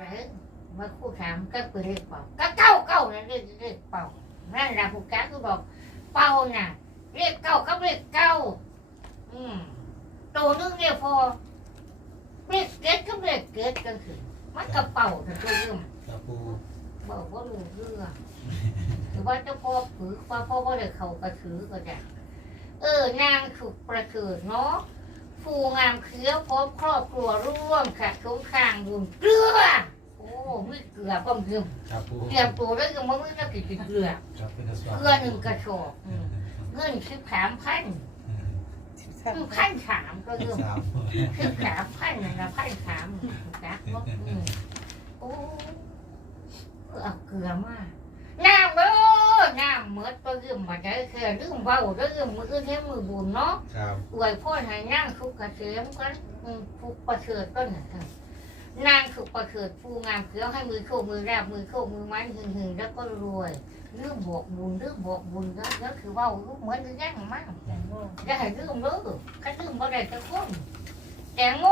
เลยมาคู่ถามก็เปิดเลขเป่าก็เก้าเก้านั่นเลขเลขเป่านั่นแหละผู้แก่คือบอกเป่าน่ะเลขเก้ากับเลขเก้าอืมตัวนึงเนี่ยพอเลขเกตกับเลขเกตก็คือมันกระเป๋าแต่ตัวเรื่งครับปูบอกว่ารู้เรื่องหรือว่าเจ้าพ่อผือว่าพ่อว่าเลยเขากระถือก็ได้เออนางสุกประเสริฐเนาะฟูงามเคี้ยวพร้อมครอบครัวร่วมค่ะสงครามบุญเกลือ โอ้ไม่เกลือป้อมเกลือครับปูเตรียมตัวแล้วก็มึงไม่ต้องกินเกลือครับเป็นกระสอบเกลือหนึ่งกระสอบอืมเงินสิบสามพันอืมพันสามก็เรื่องสามสิบสามพันนะพันสามนะว่าอืมโอ้เอาเกลือมาน้ำเด้อน้ำเมื่อตัวเรื่องมาได้แค่เรื่องเบาเรื่องมืออื่นแค่มือบุญเนาะครับอวยพ่อให้นั่งทุกข์เกษมกันอืมทุกข์ประเสริฐต้นน่ะค่ะ นางทุกประเสริฐผู้งามเกลียวให้มือโคกมือแรบมือโคกมือไม้หึงหึงแล้วก็รวยเรื่องบวกบุญเรื่องบวกบุญแล้วแล้วคือว่าลูกเหมือนจะแย่งมากอย่าให้ลืมเด้อคันลืมบ่ได้จะคนแตงโม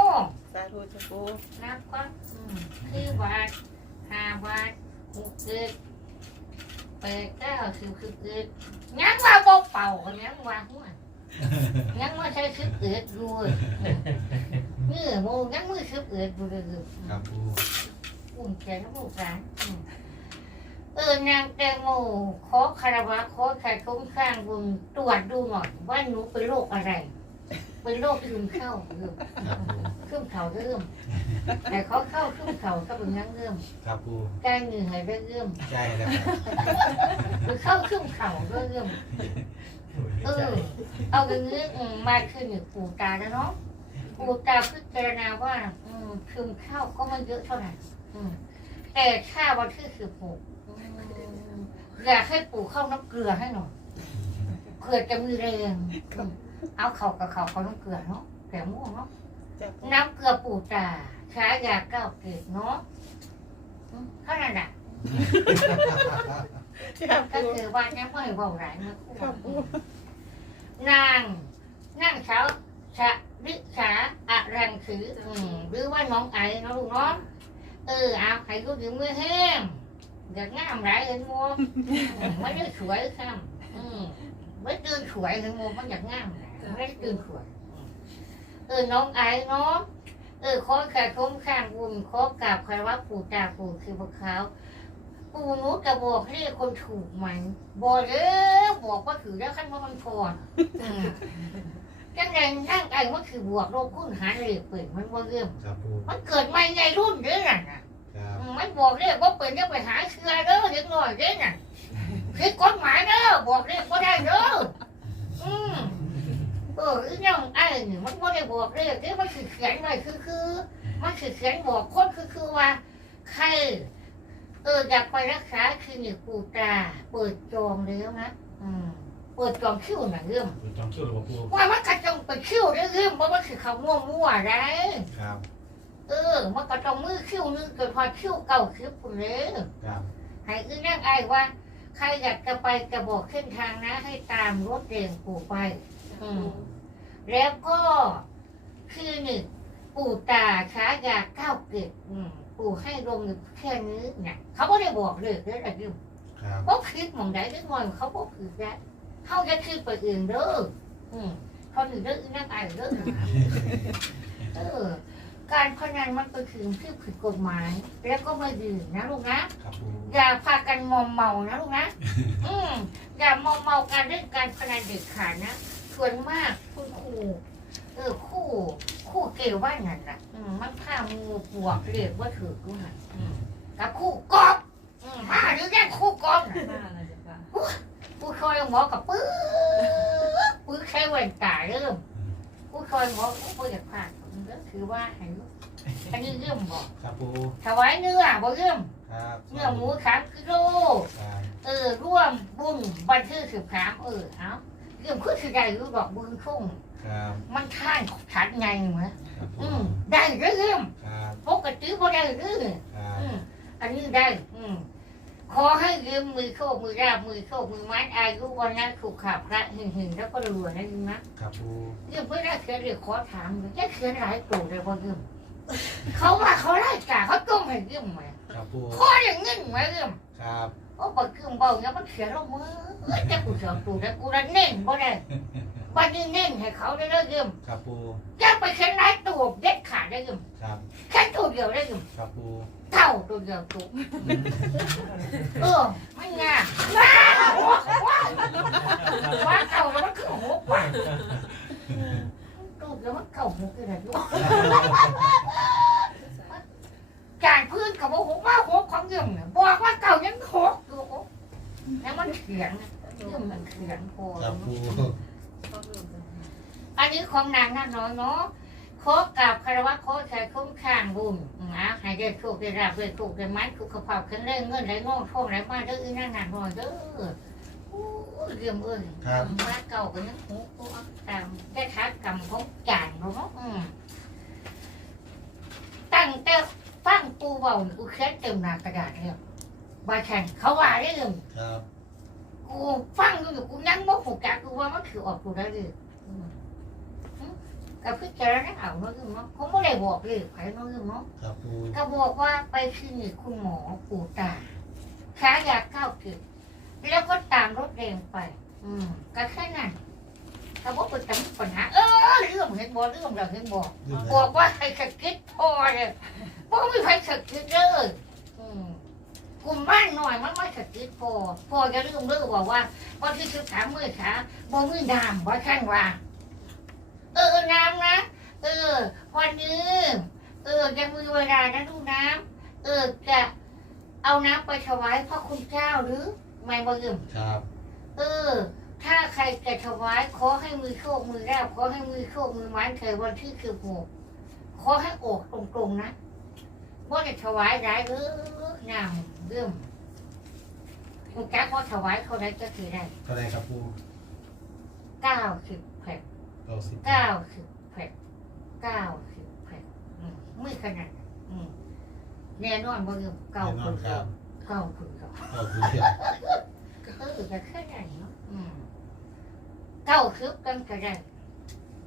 สาธุจ้ะปูนับก่อนอืมคือบาทห้าบาทหกเกิดแปดเก้าสิบสิบเกิดยังว่าบ่เป่ากันยังว่าหัว ยังว่าใช้สิบเกิดด้วยนี่โมยังมือสิบเกิดอยู่เลยครับปูอุ่นใจนะลูกหลานอืมเออนางแตงโมขอคารวะขอใครคุ้มข้างบุญตรวจดูหน่อยว่าหนูเป็นโรคอะไร เป็นโรคซึมเข้าเริ่มครับปูขึ้นเขาเริ่มแต่เขาเข้าขึ้นเขาก็เป็นงั้นเริ่มครับปูกายเหนื่อยได้เริ่ม ใช่แล้วครับ หรือเข้าขึ้นเขาก็เริ่ม เออ เอาอย่างนี้อืมมาคือหนึ่ปู่ตาแล้วเนาะปู่ตาพิจารณาว่า อืมซึมข้าวก็ไม่เยอะเท่าไหร่อืมแต่ถ้าวันที่สิบหกอยากให้ปู่เข้าน้ำเกลือให้หน่อยเผื่อจะมีแรงอืมเอาเข่ากับเข่าเขาน้ำเกลือเนาะแต่ม่วงเนาะ น้ำเกลือปู่ตาใช้ยาเก้าเกตเนาะอืมเท่านั้นแห ละจ้ะก็ปูคือว่าน้ำไม่เบาหลายมาครับปูนางนางสาวชะริษาอะรังคืออืมหรือว่าน้องไอ้เนาะลูกเนาะเออเอาให้กูถึงมือแห้งอยากงามหลายเห็นมัวไม่ได้สวยซ้ำอืมไม่ตื่นสวยเห็นมัวมันอยากงามหลายไม่ได้ตื่นสวยอืมเออน้องไอ้เนาะเออขอแขกคุ้มข้างบุญขอกราบคารวะปู่ตาปู่คือพวกเขา ปูนุจะบอกเรียกคนถูกไหมบอกเลยบอกว่าถือแล้วขั้นว่ามันพอน่ะอืมจังไงนั่งไอ้ว่าคือบวกโลกคุณหารเลยเปิดมันว่าเรื่องครับปูมันเกิดไม่ไงรุ่นเด้อน่ะครับอืมมันบอกเรียกว่าเปิดเรียกไปหาเชื้อเด้อเด็กน้อยเด้อน่ะผิดกฎหมายเด้อบอกเรียกก็ได้เด้ออืมเอออีน้องไอ้นี่มันไม่ได้บอกเรียกเด้อมันคือเขียนไว้คือคือมันคือเขียนบอกคนคือคือว่าใคร เอออยากไปรักษาคลินิกปูตาเปิดจองแล้วนะอืมเปิดจองคิวหน่ะเรื่องปูจอมคิ้วหรือเปล่าปูว่ามันกระจงไปคิวเรื่องเรื่องเพราะมันคือเขามั่วมั่วๆไรครับ เออ มันกระจงมือคิวนึงเกิดพอคิวเก่าคิวปุ่นเลยครับให้อึ้งนั่งไอ้ว่า ใครอยากจะไปกระบอกเส้นทางนะให้ตามรถเรียงปูไป อืมแล้วก็คลินิก ปู่ตาช้ายาเก้าเกล็ดอืมปู่ให้ลงอยู่แค่นี้เนี่ยเขาไม่ได้บอกเลยเด้อแต่ยิ่งครับบ่คิดหมองใดเล็กน้อยเขาบ่คิดได้เขาจะคิดไปอื่นเด้ออืมเขาหนึ่งเด้ออีนั่งไอ้เด้อเออการพนันมันเป็นสิ่งที่ผิดกฎหมาย แล้วก็ไม่ดีนะลูกนะครับปูอย่าพากันมอมเมานะลูกนะ อืมอย่ามอมเมาการเล่นการพนันเด็ดขาดนะส่วนมากคุณครู เออคู่คู่เกลว่านั่นน่ะอืมมันฆ่ามือบวกเรียกว่าถือกูน่ะอืมกับคู่กอบอืมมาหรือแย่งคู่กอบน่ะผู้ช่วยหมอกับปื้อปื้อแค่แว่นตาเริ่มผู้ช่วยหมอผู้อยากผ่านก็คือว่าให้อันนี้เรื่องบอกครับปูถวายเนื้อบ่เรื่องครับเนื้อหมูสามกิโลครับเออร่วมบุญบันทึกสิบสามเออเอาเรื่องคือสิได้รู้ดอกบุญชุ่ง ครับมันท่านฉันไงเหมือนครับปูอืมได้เรื่องครับปกติบ่ได้เรื่องครับอืมอันนี้ได้ อืมขอให้ยืมมือโชคมือราบมือโชคมือไม้อายุวันนั้นถูกขับพระหึงหึงแล้วก็รวยนะยืมนะครับปูยืมเพื่อได้เขียนเรียกขอถามแค่เขียนหลายตัวเลยพอยืมเขาว่าเขาไล่กาเขาต้มให้ยืมไหมครับปูพ่ออย่างเงี้ยไหมยืม ครับโอ้ปกึ่งเบาเนี่ยมันเสียลงมือเอ้ยแต่กูเสียตูแต่กูละเน่งบ่ได้ วันนี้เน่งให้เขาได้เลยยืมครับปูจะไปเข็นไล่ตัวเด็ดขาดได้ยืมครับแค่ตัวเดียวได้ยืมครับปูเท่าตัวเดียวตัวเออไม่ง่ายว้าวว้าวว้าวเก่าแล้วมันคือหัวปากตัวเดียวมันเก่าหัวคืออะไรอยู่การพื้นกับว่าหัวว่าหัวของยืมเนี่ยบอกว่าเก่ายังหัวอยู่แล้วมันเถียงยืมมันเถียงพอครับปู อันนี้ของนางนั่นน้อยเนาะขอกราบคารวะขอใช้คุ้มข้างบุญนะให้ได้โชคได้ราบได้โชคได้มันสุขภาพแข็งแรงเงินไหลงอกทองไหลมาเด้ออีนั่นนานน้อยเด้อโอ้ยเยี่ยมเอ้ยครับมาเก่ากันยังหูกูอักตามแค่ขากรรมของจานเนาะอืมตั้งแต่ฟังปูเบานี่กูเขียนเต็มหน้ากระดาษเลยบาแข่งเขาว่าได้เลยครับ กูฟังอยู่กูยังบ่หูจักกูว่ามันคือออกกูได้เลยกับพี่เจารณาเอาเนาะคือเนาะเขาไม่ได้บอกเลยใครเนาะคือเนาะครับปูก็บอกว่าไปคลินิกคุณหมอปู่ตาค้ายาเก้าเก็บแล้วก็ตามรถเรงไป อืมก็แค่นั้นก็บอกเป็นปัญหาเออเรื่องเห็นบอกเรื่องเราเห็นบอกบอกว่าใครสะกิดพอเลยบอกไม่ใครสะกิดเลย กลุ่มบ้านหน่อยมันไม่สะกิดพอพอจะเรื่องเรื่องบอกว่าวันที่สิบสามมือขาบ่มือน้ำว่าช่างว่า เออน้ำนะ เออ วันนี้ เออยังมีเวลานะลูกน้ำเออจะเอาน้ำไปถวายพระคุณเจ้าหรือไม่บ่ยืมครับ เออ ถ้าใครจะถวายขอให้มือโชคมือแรกขอให้มือโชคมือหมันเถิดวันที่คือหกขอให้อกตรงๆนะ ว่าจะถวายได้หรือนำเรื่องคุณแจ๊คว่าถวายเขาได้ก็คือได้เท่าไหรครับปูเก้าสิบแผ่นเก้าสิบเก้าสิบแผ่นเก้าสิบแผ่นอืมมือขนาดอืมแน่นอนบ่ยืมเก้าแน่นคอนนครับเก้าคนเก้าเก้าสิบเออจะแค่ไหนเนาะอืมเก้าคือกันก็ได้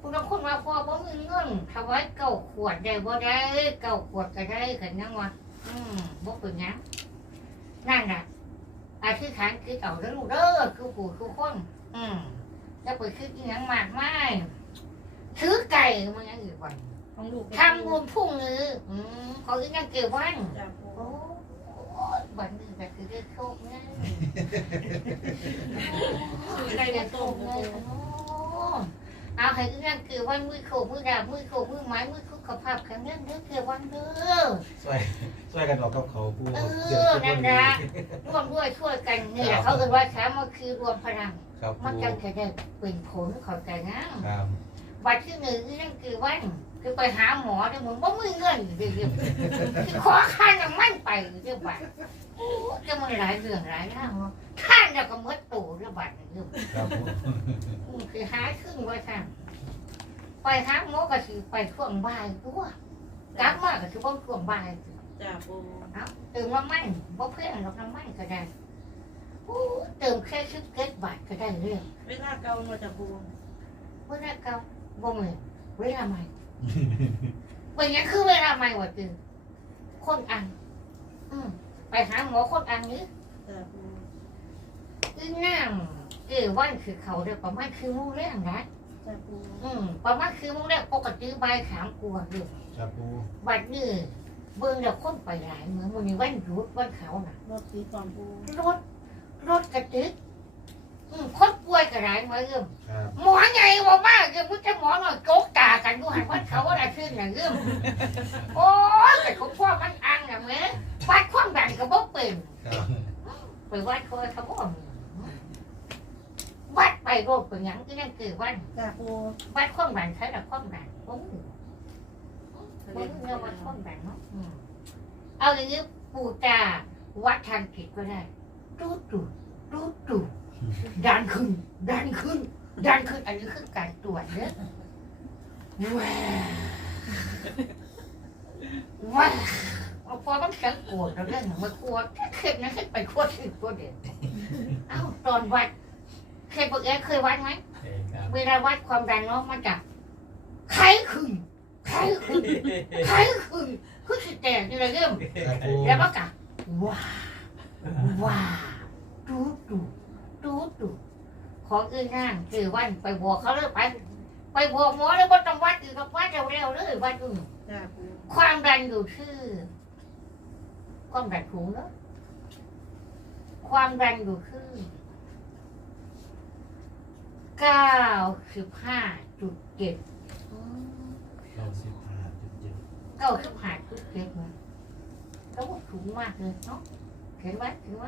คุณบางคนมาพอบ่มีเงินถวายเก้าขวดได้บ่ได้เก้าขวดก็ได้กันยังวะอืมบ่เป็นหยังนั่นน่ะอธิษฐานคิดเอาเด้อลูกเด้อคือปู่คือคน อืมจะไปคิดอีหยังมากมายถือไก่มันยังอีกวันของลูกทำบุญพรุ่งนี้อืมเขาอีกยังเกี่ยววัน จ้าปูโอ้ยบันนี้ก็คือได้โชคไงได้ได้โชคไง เอาให้อีกยังเกี่ยววันมือโขกมือดาบมือโขกมือไม้มือคุกขับภาพแข็งแรงเด้อเกี่ยววันเด้อช่วยช่วยกันออกกับเขาปูเออเดี๋ยวทุกนั่คนนนะนี้ร่วมด้วยช่วยกันนี่แหละเขาเรียกว่าสามัคคีรวมพลังครับมันปูจังจะได้เป็นผลเขอใจนะครับวันที่หนึ่งนี่นั่นคือวันคือไปหาหมอเนี่ยมึงบ่มีเงินเดี๋ยวๆคือขอค่าน้ำมันไปเดี๋ยวบัดโอ้ จะมันหลายเรื่องหลายร่างเนาะค่าแล้วก็หมดตู่เดี๋ยวบัดเดี๋ยวครับปูอืมคือหาขึ้นไว้ค่ะไปหาหมอก็คือไปช่วงบ่ายตัวกลับมาก็คือบ่ช่วงบ่ายจ้าปูเอาเติมน้ำมันบ่เพื่อนหรอกน้ำมันก็ได้โอ้เติมแค่สิบเก็ดบาทก็ได้เรื่องเวลาเก่าเนาะจ้าปูเวลาเก่าบ่เหมือนเวลาใหม่เป็นยังคือเวลาใหม่ว่าจือคนอังอืม ไปหาหมอคนอังนี้จ้าปูคือน้ำเกวันคือเขาเดียวประมาณคือโมุ้งแรงนะจ้าปูอืมประมาณคือโมุ้งแรงปกติใบายขามกลัวเรื่องครับปูบัดนี้เบิ่งแล้วคนไปหลายเหมือนวันนี้วันหยุดวันเขาน่ะรถตีความปูรถรถกระตึกอืมคนป่วยกระไรมาเรื่องครับหมอใหญ่บ่มากยังมุจะหมอหน่อยโกกตากันดูหันวันเขาว่าอะไรขึ้นอย่างเรื่องโอ้ยแต่ของพ่อมันอังน่ะแม่วัดความดันก็บ่เป็น ครับ ไปวัดเขาเขาบ่มีวัดไปโรคเป็นหยังที่นั่นคือวันจ้าปูวัดความดันใช้แต่ความดันโอ้ยบ่มีเรื่องวัดความดันเนาะอืมเอาอย่างนี้ปู่ตาวัดทางจิตก็ได้ตูดตูดตูดตูดดันขึ้น ดันขึ้น ดันขึ้น อันนี้คือการตรวจเนี่ยแหว้แหว้ เอาพอมันเสียงโกรธแล้วเรื่องมันกลัวถ้าเคยนะเคยไปโคตรสิโคตรเด็ดเอ้าตอนวัดเคยบอกแกเคยวัดไหมเองครับเวลาวัดความดันเนาะมันจะไข้ขึ้นไใครขึ้นใครขึ้นคือสิแตกนี่เลยเริ่มครับปูแล้วก็กะว้าว้าดูดูดูดูของอื่นนั่งคือวันไปบอกเขาเลยไปไปบอกหมอแล้วว่าต้องวัดอยู่กับวัดเร็วๆเลยวัดอื่นจ้าปูความดันอยู่ที่ ความดันสูงเนอะความดันอยู่ที่เก้าสิบห้าจุดเจ็ดเราสิบห้าจุดเจ็ดเก้าสิบห้าจุดเจ็ดนะก็ว่าสูงมากเลยเนาะเห็นไหมเห็นไหม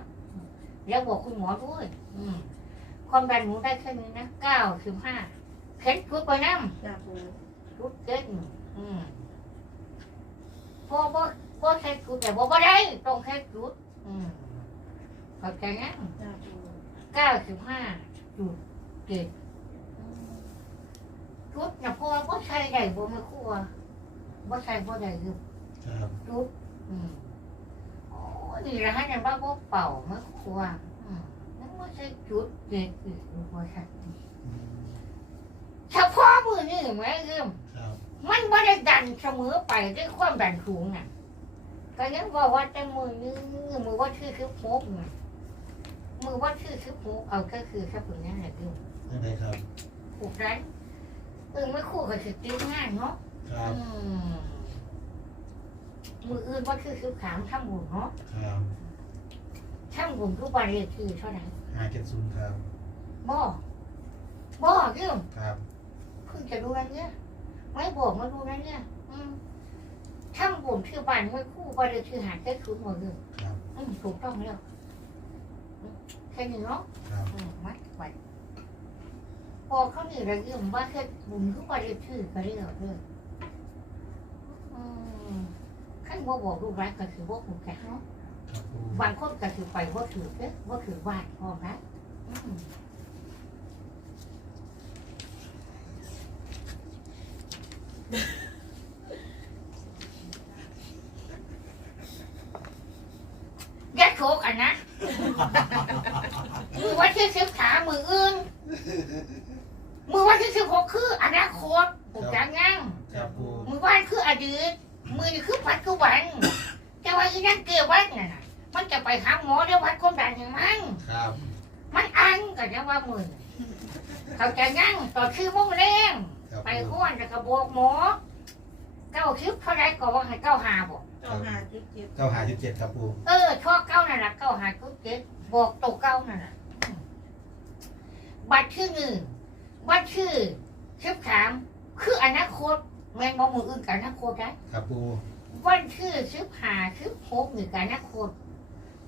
แล้วบอกคุณหมอด้วยอืมความดันหนูได้แค่นี้นะเก้าสิบห้าเข็นชุดไปน้ำจ้าปูชุดเก่งอืมพอบ่บ่ ใช้ชุดแต่บ่บ่ได้ต้องใช้ชุดอืมเข้าใจนะจ้าปูเก้าสิบห้าจุดเจ็ดชุดนะพอบ่ใช้ได้บ่มาคั่วบ่ใช้บ่ได้คือครับชุดอืมโอ้ยนี่ละฮะเนี่ยว่าบ่เป่ามาคั่วอืมนั่นบ่ใช่จุดเจ็ดอีกบ่ใช่อืมเฉพาะมือนี่แม่เริ่มครับมันไม่ได้ดันเสมอไปด้วยความดันสูงน่ะ ก็ยังบอกว่าแต่มือนึงมือว่าชื่อคือโพกน่ะมือว่าชื่อคือโพกเอาก็คือแค่ผืนนี้แหละคือยังไงครับผูกนั้นเออไม่คู่กับสิติ้วง่ายเนาะครับอืมมืออื่นว่าชื่อคือขามช่างบุญเนาะครับช่างบุญทุกวันเรียกคือเท่าไหร่ห้าเจ็ดศูนย์ครับบ่บ่เรื่องครับเพิ่งจะรู้นะเนี่ยไม่บอกมาดูนะเนี่ยอืม ช่างบุญชื่อบ้านไม่คู่วันเรียกคือหาแค่ชุดหมดเลยครับอืมถูกต้องแล้วอืมแค่นี้เนาะครับอืมมัดไว้พอเขานี่ระเรื่องว่าแค่บุญทุกวันเรียกชื่อก็เรียกเรื่องอืมขั้นว่าบอกลูกรักก็คือว่าผูกแขนเนาะครับปูบางคนก็คือไปว่าถือเด้อว่าถือวาดพอนะอืม ยัดโชกอันนะมือวันที่สิบสามมืออื่นมือวันที่สิบหกคืออนาคตผูกจังงั้งครับปูมือวันคืออดีต มือนี่คือปัจจุบัน แต่ว่าอีนั่นเกี่ยววัดน่ะนะมันจะไปหาหมอแล้ววัดความดันอย่างมันครับ มันอันกันนะว่ามือเขาจะงั้งต่อชื่อมุ่งเร่งครับไปปูห้วนจะกระบอกหมอเก้าคิ้วเท่าไรก็ว่าให้เก้าหาบอก เก้าห้าจุดเจ็ดเก้าห้าจุดเจ็ดครับปูเออชอบเก้านั่นแหละเก้าหาทุกเจ็ดบอกตกเก้านั่นแหละอืมบัตรชื่อหนึ่งบัตรชื่อสิบสามคืออนาคตแมงบอกมืออื่นกับอนาคตได้ครับปูวันชื่อสิบห้าสิบหกหรือกับอนาคต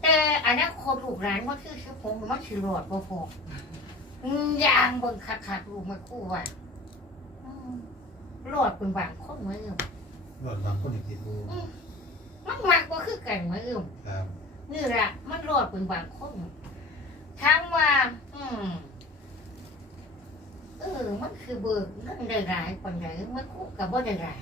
แต่อนาคตลูกหลานว่าชื่อสิบหกมันชื่อหลอดบ่พออืมยางเบิ่งคักคักๆลูกมาคู่ว่าอืมหลอดเป็นบางคนเหมือนเดิมหลอดบางคนอีกทีปู มันมากกว่าคือกันเหมือนเดิมครับ นี่แหละมันรอดเป็นบางคนทั้งว่า อืมเออ มันคือเบิกเงินได้หลายปันไหนมันคู่กับบ่ได้หลาย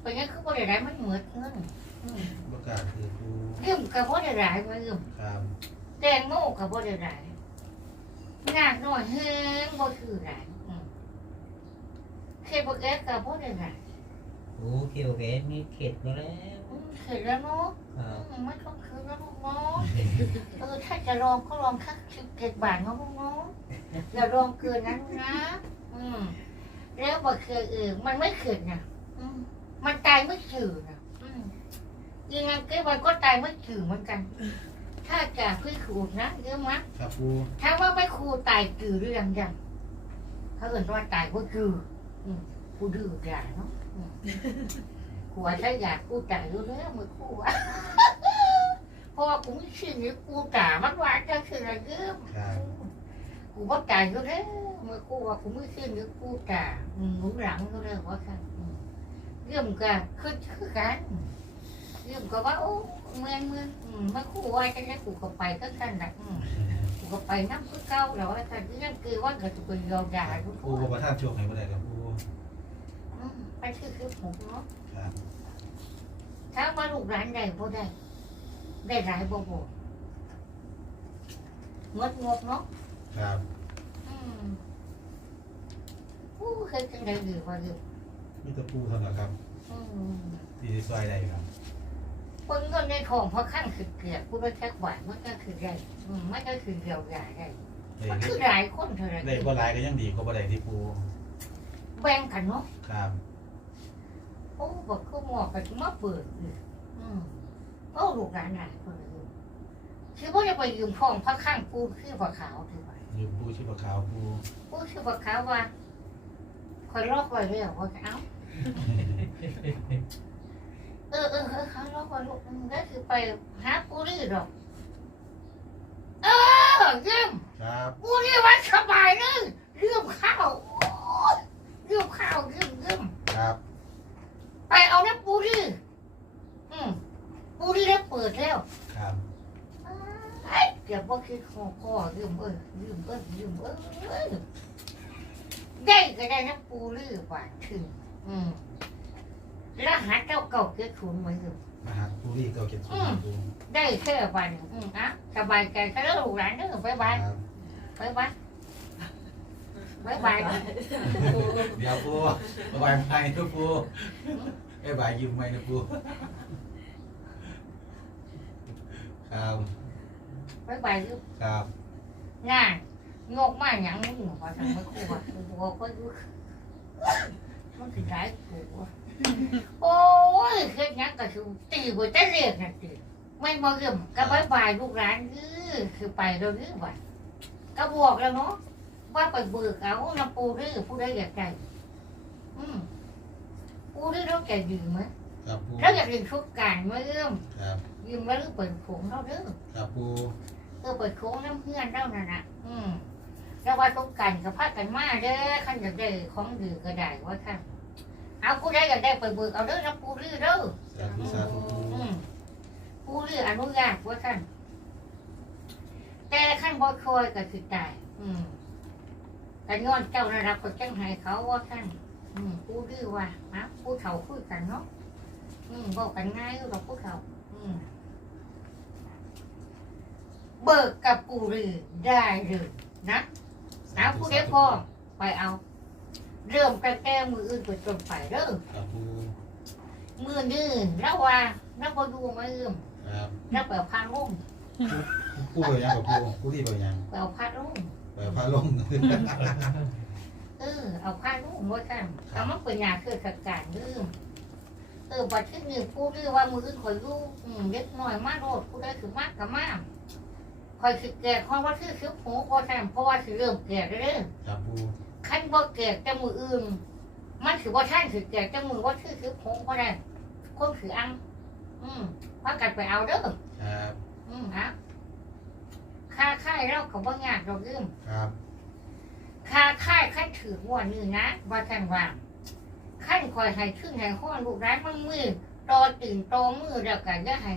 เป็นงั้นคือบ่ได้หลายมันเหมือนเงินอืมประกาศคือปูเรื่องกับบ่ได้หลายมันเรื่องครับแตงโมกับบ่ได้หลายงานน้อยแฮงบ่คือหลายอืมเคบ่แก่กับบ่ได้หลาย โอ้เกี่ยวแกนี่เข็ดมาแล้ว อืมเข็ดแล้วเนาะครับอืมไม่ต้องคืนแล้วลูกเนาะเออถ้าจะลองก็ลองแค่สิบเจ็ดบาทเนาะลูกเนาะอย่าลองเกินนั้นนะ อืม แล้วบอกเคยเออมันไม่เกิดนะอืมมันตายไม่จืดนะอืมยังไงก็มันก็ตายไม่จืดเหมือนกัน ถ้าจะพิสูจน์นะเยอะมั้ยครับปูถ้าว่าไม่ครูตายจืดหรือยังยังเขาเอ่นว่าตายว่าจืดอืมกูดื้อด่าเนาะอืม กูว่าถ้าอยากกูตายอยู่แล้วมือกูอะเพราะว่ากูไม่ชื่อนี้กูด่ามันว่าจะคืออะไรเยอะครับกูว่าตายอยู่แล้วมือกูว่ากูไม่ชื่อนี้กูด่าอืมหนุนหลังก็เลยว่ากันอืมเรื่องกันคือคือกันเรื่องก็ว่าโอ้เมืองเมืองอืมมันกูว่าจะได้กูก็ไปก็กันนะอืมกูก็ไปน้ำคือเก่าแล้วว่าแต่ที่นั่นคือว่าเกิดจะเป็นยาวดาทุกคปูนบอกว่าท่านโชคให้บ่ได้ครับปูอืม ไปคือคือผมเนาะครับถ้าว่าลูกร้านใดบ่ได้ ได้หลายบ่บ่งดงบเนาะครับอืมอู้เคยจังไดดีว่าอยู่โดมีแตะปูเท่านั้นครับอืมที่ซอยใดครับคนเงินในทองเพราะขั้นคือเกลียดกูไม่แค่หวานมันก็คือใหญ่อืมมันก็คือเดียวใหญ่ใหญ่ได้มันคือหลายคนเท่าไหร่ได้บ่หลายก็ยังดีกว่าบ่ได้ที่ปูแบ่งกันเนาะครับ โอ้บอกเขาหมอกกันมาเปิดอีกอืมโอ้ลูกหลานหลายคนเลยคือว่าจะไปยืมทองพระข้างปูคือพระขาวถือไปอยู่ปูชีพขาวปูปูคือพระขาวว่าคอยลอกไว้แล้วว่าเอ้าเออเออเออเขาลอกไว้ลูกอืมก็คือไปหาปูนี่หรอกเออเยี่ยมครับปูนี่วันสบายเลยเรื่องข้าวโอ้ยเรื่องข้าวเรื่องเรื่องครับ ไปเอาน้ำปูนี่อืมปูนี่ได้เปิดแล้วครับไอ้เดี๋ยวพวกคิดคอคอยืมเอ้ยยืมเอ้ยยืมเอ้ยได้ก็ได้น้ำปูนี่หวานถึงอืมรหัสเก้าเก้าเกิดศูนย์ไว้อยู่มาหาปูรีเก่าเก็บสูงปูได้แค่วันอืมอะสบายใจก็แล้วลูกหลานเด้อไปบายครับไปบายไปบายเดี๋ยวปูบายไปนะปูไอ้บายยืมไหมนะปูครับไปบายอยู่ครับงานงกมากอย่า งนี้ขอทำไม่คู่อะกูบอกก็อยู่มันถึงร้ายกูอะโอ้ยเฮ็ดหยังก็คือตีบ่ได้เรียกน่ะตีไม่บ่เริ่มก็บายบายลูกหลานคือคือไปเราเรื่องว่าก็บอกแล้วเนาะว่าไปเบิกเอาน้ำปูดื้อผู้ใดอยากได้ อืมปูดื้อเราแก่ยืมไหมครับปูเราอยากเรียนทุกการเมื่อเริ่มครับยืมแล้วหรือเปิดโขงเราเด้อครับปูเออเปิดโค้งน้ำเพื่อนเท่านั้นนะอืมแล้วว่าต้องกันกับพากันมาเด้อขันอยากได้ของดื้อก็ได้ว่าท่านเอาผู้ใดอยากได้ไปเบิกเอาเด้อน้ำปูรื้อเด้อสาธุสาธุปูอืมปูรื้ออนุญาตว่าท่านแต่ขั้นบ่คอยก็คือตาย อืมแต่ย้อนเจ้าระดับก็จังให้เขาว่าท่าน อืมปูรื้อว่านะผู้เฒ่าคุยกันเนาะอืมบอกกันง่ายอยู่หรอกผู้เฒ่าอืมเบิกกับปูรื้อได้เลยนะเอาผู้ใดพอไปเอา เริ่มตั้งแต่มืออื่นไปจนไปเริ่มครับปูมือนื่นแล้วว่าแล้วพอดูมาเอิ่มครับแล้วเปิดพาลุ่มปูเบอร์ยังกับปูปูรีเบอร์ยังเปิดพาลุ่มเปิดพาลง เออเอาพาลุ่มว่ากันแต่มันเป็นยาคือสักการลืมเออบัดที่นี่พูดด้วยว่ามืออื่นคอยดูอืมเล็กน้อยมากโลดพูดได้คือมากกับมากคอยสิแก่คอยว่าชื่อคือหูก็ใช่เพราะว่าสิเริ่มแก่เรื่อยครับปูขั้นบ่แก่แต่มืออื่นมันถือว่าท่านถือแก่แต่มือว่าชื่อคือหูก็ได้คนถืออัง อืมพากันไปเอาเด้อครับ อืมฮะค่าค่ายเราก็บ่ยากเราลืมครับ ค่าค่ายขั้นถือหัวนี่นะว่าท่านว่าขั้นคอยให้ขึ้นให้ห้อนลูกร้านมันมือตอตื่นโตมือแล้วกันจะให้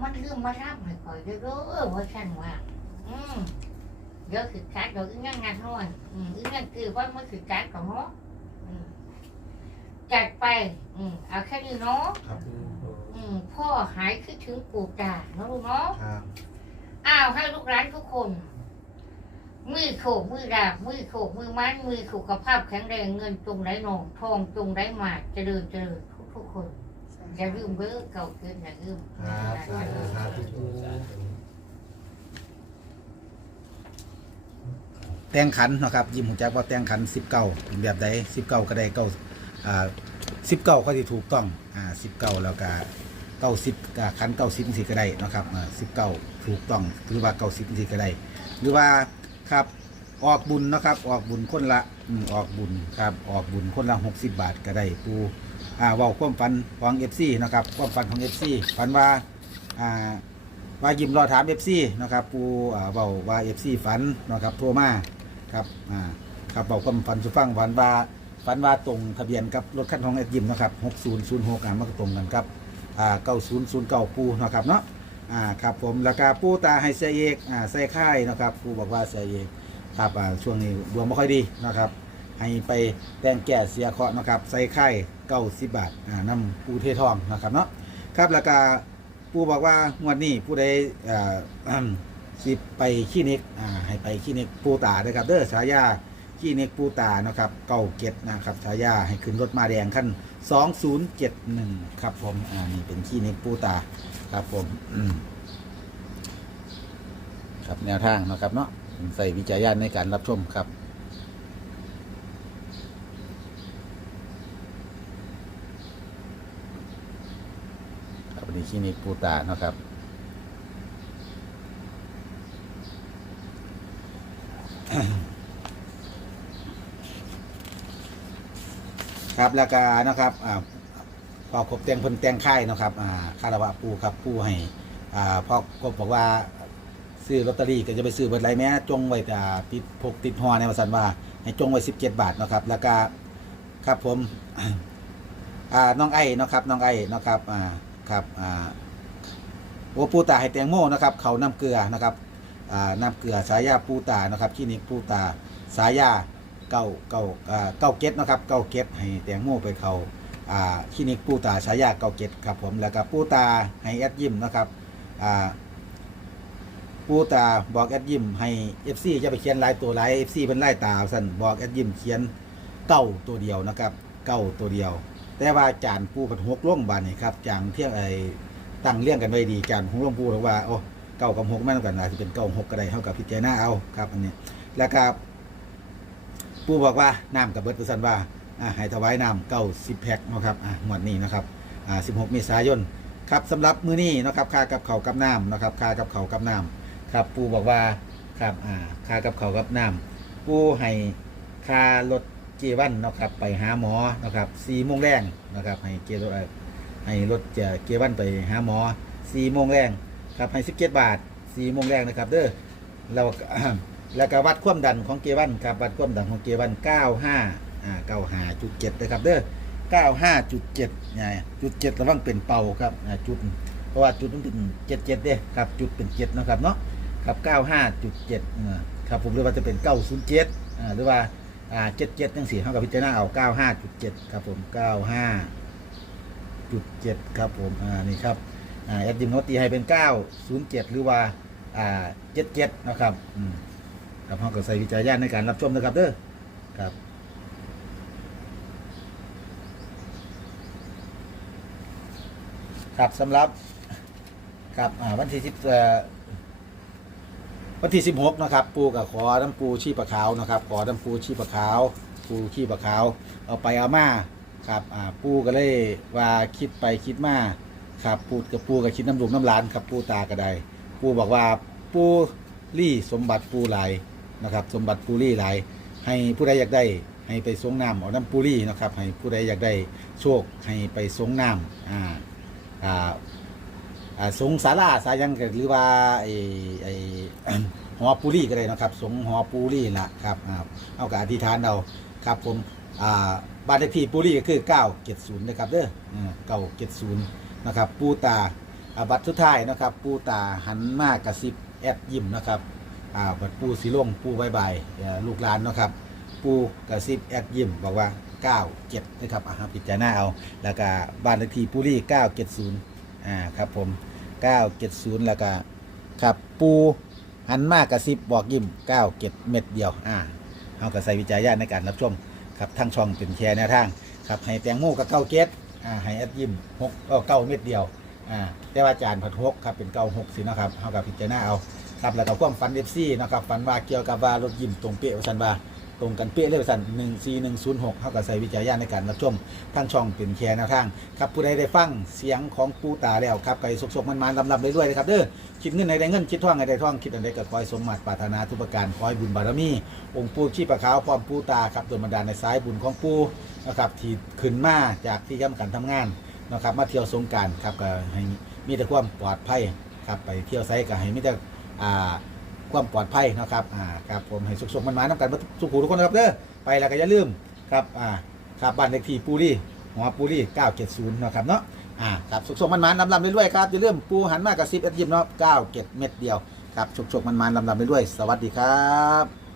มันลืมมารับให้คอยเด้อว่าท่านว่า อืมเดี๋ยวคือการเดี๋ยวอีนั่งงานห้อนอืมอีนั่งคือว่ามันคือการของเนาะอืมจัดไป อืมเอาแค่นี้เนาะครับปูอืมพ่อหายคิดถึงปู่ตาเนาะลูกเนาะครับอ้าวให้ลูกหลานทุกคน มือโขกมือดาบมือโขกมือไม้มือสุขภาพแข็งแรงเงินจงไหลนองทองจงไหลมาเจริญเจริญทุกทุกคนอย่าลืมเบอร์เก่าเกินอย่าลืมครับสาธุสาธุปูแต่งขันเนาะครับยิมหัวใจกว่าแต่งขันสิบเก้าแบบใดสิบเก้าก็ได้เก้าอ่าสิบเก้าก็ที่ถูกต้องอ่าสิบเก้าแล้วก็เก้าสิบขันเก้าสิบสิก็ได้เนาะครับอ่าสิบเก้าถูกต้องหรือว่าเก้าสิบสิก็ได้ หรือว่า ครับ ออกบุญนะครับ ออกบุญคนละอืมออกบุญครับ ออกบุญคนละหกสิบบาทก็ได้ปูอ่าเว่าความฝันของเอฟซีนะครับความฝันของเอฟซีฝันว่าอ่าว่ายิ้มรอถามเอฟซีนะครับปูอ่าเบาว่าเอฟซีฝันนะครับโทรมาครับอ่าครับเบาความฝันสุฟังฝันว่าฝันว่าตรงทะเบียนกับรถคันของเอฟยิมนะครับหกศูนย์ศูนย์หกอ่ามันก็ตรงกันครับอ่าเก้าศูนย์ศูนย์เก้าปูนะครับเนาะ อ่าครับผมแล้วก็ปูตาให้เสียเอกอ่าใส่ค่ายนะครับปูบอกว่าเสียเอกครับอ่าช่วงนี้ดวงไม่ค่อยดีนะครับให้ไปแต่งแก่เสียเคราะห์นะครับใส่ค่ายเก้าสิบบาทอ่านำปูเททองนะครับเนาะครับแล้วก็ผู้บอกว่างวดนี้ผู้ใดอ่อสิไปคลินิกอ่าให้ไปคลินิกปูตาเด้อครับเด้อฉายาขี้เนกปูตานะครับเก้าเก็ดนะครับฉายาให้ขึ้นรถมาแดงขั้น2071ครับผมอ่านี่เป็นขี้เนกปูตา ครับผมครับแนวทางนะครับเนาะใส่วิจารณญาณในการรับชมครับครับวันนี้คลินิกปูตาเนาะครับครับแล้วก็นะครับอ่า พอครบเตียงเพิ่นเตียงค่ายเนาะครับอ่าคารวะปูครับปูให้อ่าพอกบบอกว่าซื้อลอตเตอรี่ก็จะไปซื้อเบิดไรแม้จงไว้แต่ติดพกติดหอในวาสันว่าให้จงไว้17 บาทเนาะครับแล้วก็ครับผมอ่าน้องไอ้เนาะครับน้องไอ้เนาะครับอ่าครับอ่าโอปูตาให้แตงโมนะครับ เขาน้ำเกลือนะครับอ่าน้ำเกลือสายาปูตานะครับคลินิกปูตาสายาเก้าเก้าอ่าเก้าเก็ดนะครับเก้าเก็ดให้แตงโมไปเขา อ่าคลินิกปูตาสายาเกาเก็ดครับผมแล้วก็ปูตาให้แอดยิมนะครับอ่าปูตาบอกแอดยิมให้เอฟซีจะไปเขียนลายตัวลายเอฟซีเป็นลายตาสั่นบอกแอดยิมเขียนเก้าตัวเดียวนะครับเก้าตัวเดียว แต่ว่าจานปูผัดหกล่งบานนี่ครับจางเที่ยงไอตั้งเลี้ยงกันไว้ดีจานหกล่งปูบอว่าโอ้เก้ากับหกแม่นกันอาจจะเป็นเก้าหกก็ได้เท่ากับพิจารณาเอาครับอันนี้แล้วก็ปูบอกว่าน้ำกับเบิร์ตสันว่า อ่าให้ถวายน้ำเก้าสิบแพ็คนะครับอ่าหมวดนี้นะครับอ่าสิบหกเมษายนครับสำหรับมื้อนี้นะครับค่ากับเขาวกับน้ำนะครับค่ากับเขาวกับน้ำครับปูบอกว่าครับอ่าค่ากับเขาวกับน้ำปูให้ค่ารถเจวันนะครับไปหาหมอนะครับสี่โมงแรงนะครับให้เกรถให้รถเจเกวันไปหาหมอสี่โมงแรงครับให้สิบเจ็ดบาทสี่โมงแรงนะครับเด้อแล้วก็แล้วก็วัดความดันของเกวันครับวัดความดันของเกวันเก้าห้า อ่าเก้าห้าจุดเจ็ดนะครับเด้อเก้าห้าจุดเจ็ดเนี่ยจุดเจ็ดระวังเป็นเป่าครับอ่าจุดเพราะว่าจุดมันเป็นเจ็ดเจ็ดเด้ครับจุดเป็นเจ็ดนะครับเนาะครับเก้าห้าจุดเจ็ดครับผมหรือว่าจะเป็นเก้าศูนย์เจ็ดอ่าหรือว่าอ่าเจ็ดเจ็ดจังสี่เท่ากับพิจารณาเอาเก้าห้าจุดเจ็ดครับผมเก้าห้าจุดเจ็ดครับผมอ่านี่ครับอ่าแอดดิมโนตีให้เป็นเก้าศูนย์เจ็ดหรือว่าอ่าเจ็ดเจ็ดนะครับอืมครับห้องก็ใส่วิจารณญาณในการรับชมนะครับเด้อครับ ครับสำหรับครับอ่าวันที่สิบวันที่16นะครับ ปูกับขอน้ำปูชีปะขาวนะครับ ขอน้ำปูชีปะขาว ปูชีปะขาว เอาไปเอามาครับอ่าปูก็เลยว่าคิดไปคิดมาครับปูกับปูกับคิดน้ำลูกน้ำหลานครับปูตากระไดปูบอกว่าปูรี่สมบัติปูไหลนะครับ สมบัติปูรี่ไหลให้ผู้ใดอยากได้ให้ไปสงน้ำเอาน้ำปูรี่นะครับ ให้ผู้ใดอยากได้โชคให้ไปสงน้ำอ่า อ่าอ่าสงสาราสายังก็หรือว่าไอ้ไอ้หอปูรี่ก็ได้นะครับ สงหอปูรี่ล่ะครับอ่าเอากับอธิษฐานเอาครับผมอ่าบ้านเลขที่ปูรี่ก็คือ970นะครับเด้อเก้าเจ็ดศูนย์นะครับปูตาอาบัตรสุดท้ายนะครับ ปูตาหันมากกระซิบแอดยิ้มนะครับอ่าบัตรปูสีลงปูใบายบลูกหลานนะครับ ปูกระซิบแอดยิ้มบอกว่า 97นะครับอ่าพิจารณาเอา แล้วก็บ้านเลขที่ปูรี่970อ่าครับผม 970 แล้วก็ครับปูหันมากกระซิบบอกยิ้ม9เก็ดเม็ดเดียวอ่าเอากระใส่วิจัยญาณในการรับชมครับทั้งช่องเป็นแชร์แนวทางครับให้แตงโมกับเก้าเก็ดอ่าให้แอดยิ้มหกเออเก้าเม็ดเดียวอ่าแต่ว่าจานผัดหกครับเป็นเก้าหกสินะครับเอากับพิจารณาเอาครับแล้วก็ความฝันเอฟซีนะครับฝันว่าเกี่ยวกับว่ารถยิ้มตรงเป๊ะว่าสันว่า ตรงกันเป๊ะเลยว่าสันหนึ่งสี่หนึ่งศูนย์หกเขากับใส่วิจัยญาณในการรับชมทั้งช่องเป็นแชร์แนวทาง ครับผู้ใดได้ฟังเสียงของปูตาแล้วครับไก่สกๆมันๆลำๆเรื่อยๆนะครับเด้อคิดเงินในได้เงินคิดท่องในได้ท่องคิดอันใดก็คอยสมมาตรปรารถนาทุกประการคอยบุญบารมี องค์ปูชีพะขาวพร้อมปูตาครับโดยบันดาลในสายบุญของปูนะครับที่ขึ้นมาจากที่ย่ำกันทำงานนะครับมาเที่ยวสงการครับก็ให้มีแต่ความปลอดภัยครับไปเที่ยวไซก็ให้มีแต่อ่า ความปลอดภัยนะครับอ่าครับผมให้สุขๆมันๆน้ำกันสุขหูทุกคนนะครับเด้อไปแล้วก็อย่าลืมครับอ่าครับบ้านเลขที่ปูรี่หัวปูรี่970นะครับเนาะอ่าครับสุกๆมันมันลำลำเรื่อยๆครับอย่าลืมปูหันมากกับซิบเอ็ดยิมเนาะ97 เม็ดเดียวครับสุกๆมันมันลำลำเรื่อยๆสวัสดีครับ